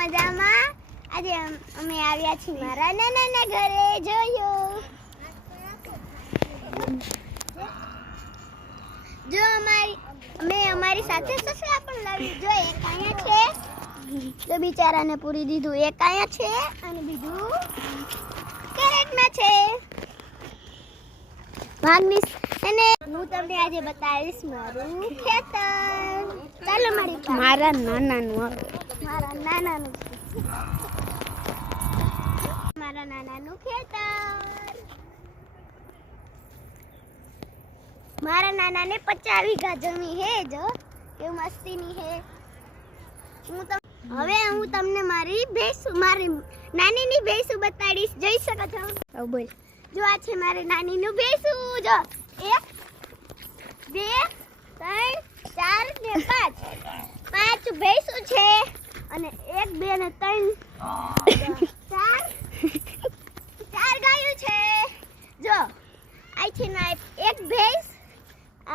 મજામાં. આજે અમે આવ્યા છીએ મારા નાનાના ઘરે. જોયો જો અમારી સાથે સસરા પણ લાવી. જો એક અહીંયા છે તો બિચારાને પૂરી દીધું. એક અહીંયા છે અને બીજું કેરેટમાં છે. ભાગની અને હું તમને આજે બતાવીશ મારું ખેતર. ચાલો મારા નાનાનું ખેતર. મારા નાનાને 50 વીઘા જમી હે. જો કેવું મસ્તીની હે. હવે હું તમને મારી નાનીની ભેંસું બતાડીશ. જોઈ શકો છો. બોલ. જો આ છે મારી નાનીનું ભેંસું. જો 1 2 3 4 ને 5 ભેંસું છે અને 1 2 ને 3 4 ગાયું છે. જો આ છે ના 1 ભેંસ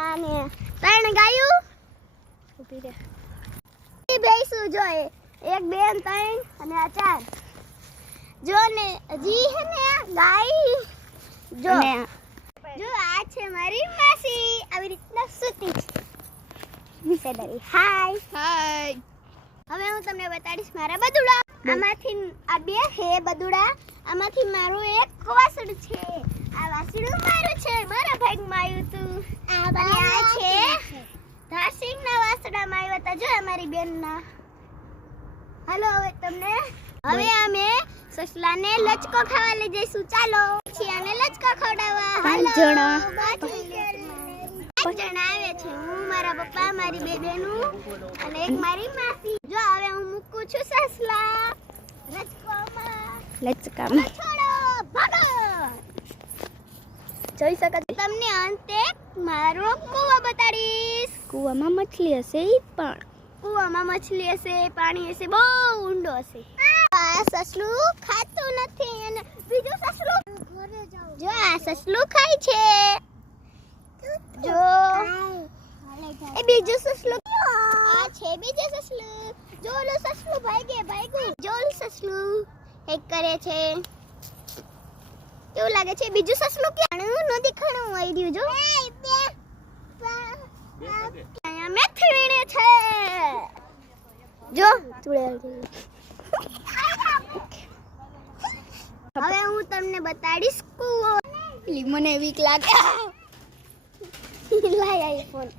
અને 3 ગાયું. ઊભી રહે. એ ભેંસું જો 1 2 3 અને આ 4. જો ને હજી હે ને ગાય. જો આ છે મારી માસી. આવી રીતના સૂતી છે. હાય. હવે હું તમને બતાડીશ મારા બદુડા. આમાંથી આ બે હે બદુડા. આમાંથી મારું એક વાસડું છે. આ વાસડું મારું છે. મારા ભાગમાં આવ્યું હતું. અને આ છે ધાસિંગના વાસડામાં આવ્યા હતા. જો અમારી બેનના. હાલો હવે અમે સસલાને લચકો ખાવા લઈ જઈશું. ચાલો આને લચકો ખવડાવવા. હાલો 5 જણા આવે છે. હું, મારા પપ્પા, મારી બે બહેનો અને એક મારી માસી. જો હવે હું મૂકું છું સસલા લચકામાં. છોડો, ભાગો. જોઈ શકો છો. તમને અંતે મારો કૂવો બતાડીશ. કૂવામાં મછલી હશે. કૂવામાં મછલી હશે, પાણી હશે, બહુ ઊંડો હશે. આ સસલું ખાતું નથી અને બીજું સસલું જો આ સસલું ખાય છે. જો એ બીજું સસલું. આ છે બીજું સસલું. જો ઓલું સસલું ભાગ્યું. જો ઓલું સસલું એક કરે છે. કેવું લાગે છે? બીજું સસલું ક્યાં ન દેખાણું આવી રહ્યું. જો અહીંયા મેથીણી છે. જો હવે હું તમને બતાડીશ કૂવો. મને વીક લાગે. લાય આઈફોન.